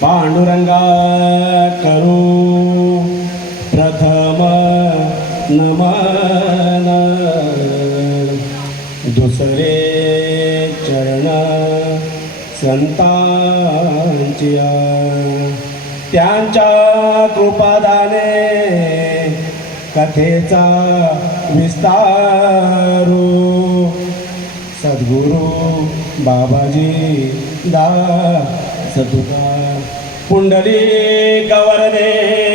पांडुरंगा करू प्रथम नम दुसरे चरण संतांच्या त्यांच्या कृपादाने कथेचा विस्तारू। सद्गुरू बाबाजी दा तुका पुंडली गवरदे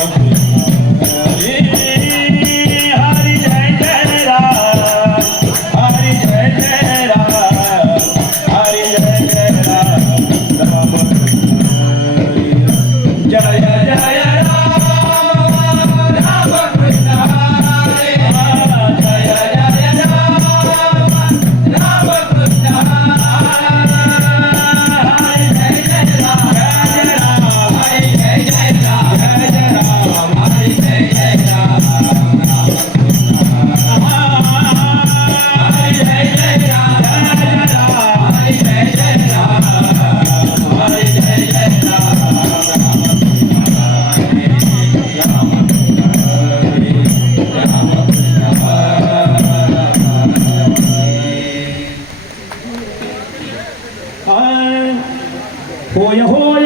Thank you. 火焰呼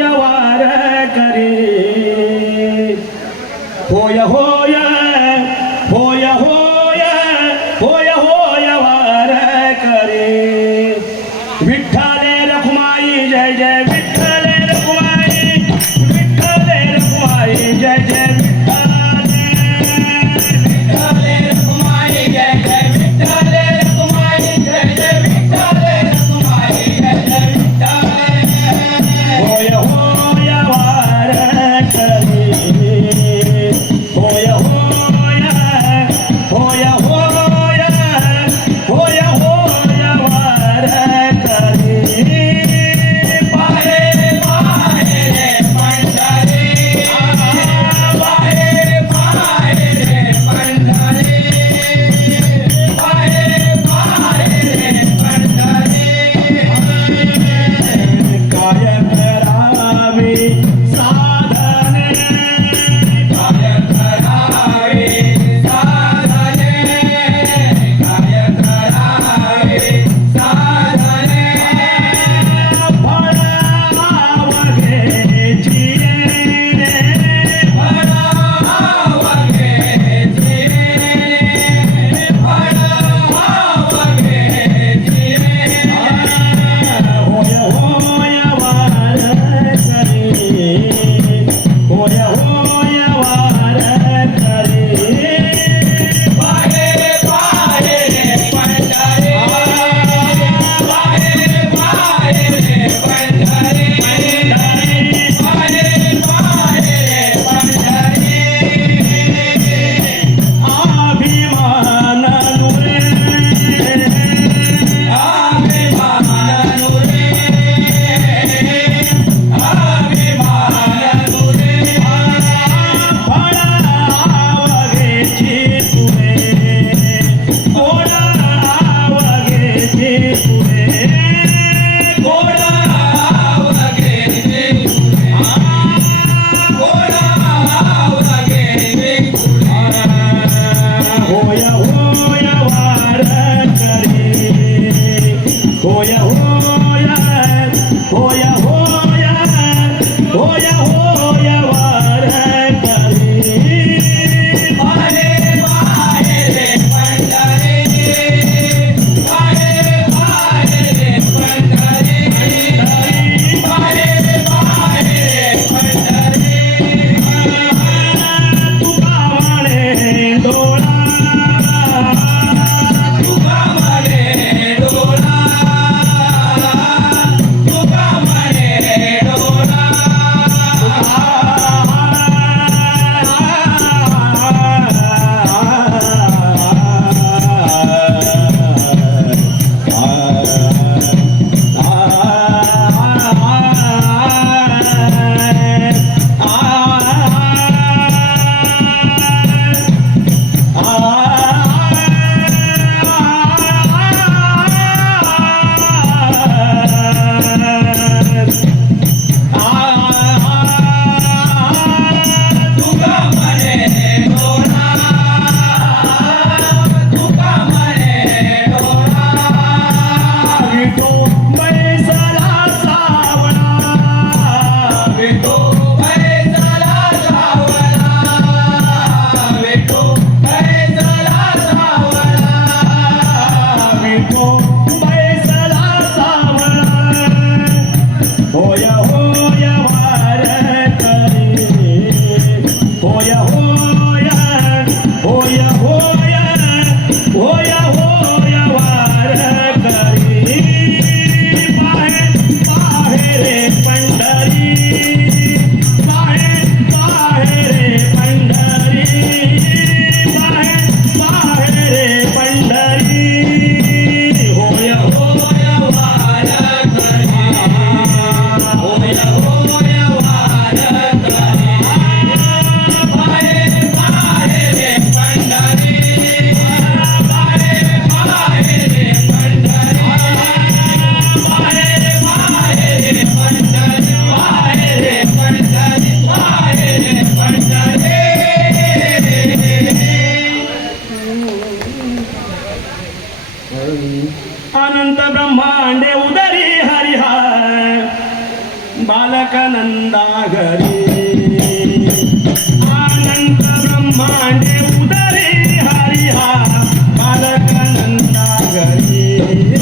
Yeah.